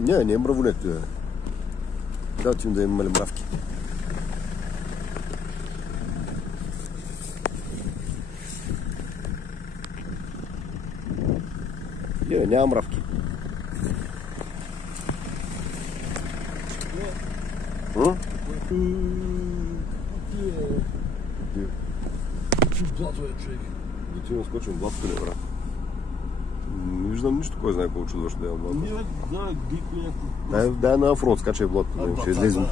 Не е мравунек това. Да отидем да имаме мравки. Няма мравки. Блато е, човек. Да ти наскочим блатото ли, брат? Не виждам нищо, кой знае колко чудващо да е блато. Да, глико някакво. Дай на афрод, скачай блатото, ще излезем.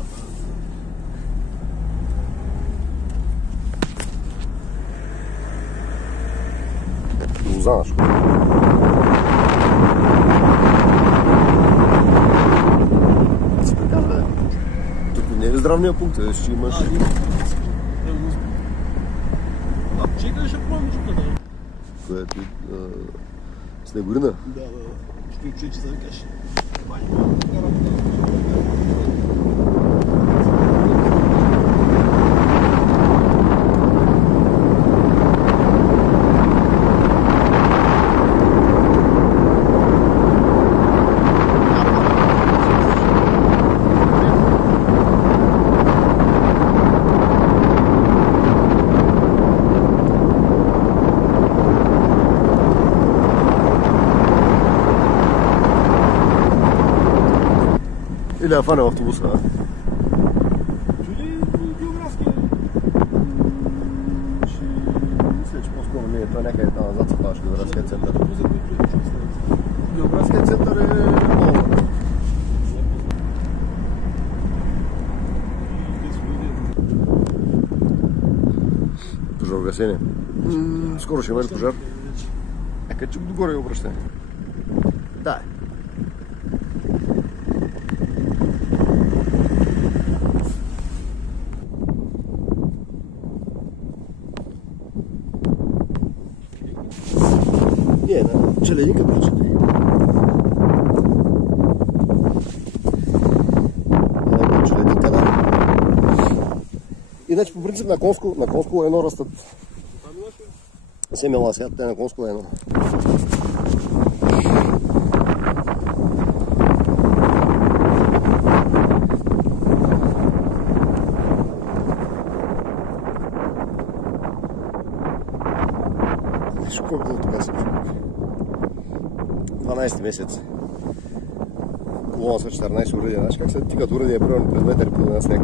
Лозана, шо? Тук не е здравния пункт, ще имаш... Чекай, ще пробвам чуката. Кое е ти? Снегурина? Да. Ще се викаш. Или я фанем автобуса, а? Чули географски? Мисля, че по-скоро не е. Това някъде там назад се ставаш географския център. Географският център е много. Пожарогасение. Скоро ще има пожар. Къде чук догоре обръщане? Да. Не, на челеника причина. Челеника, да. Иначе по принцип на конско едно растат. Семела сега, те на конско едно. Виж колко дълго тогава се човек. 12 месец. Колона са 14 уръдия. Знаеш как се тикат уръдия примерно през метър и половина сняг.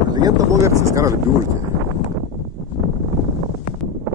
Интелигентна българите се скарали биолите.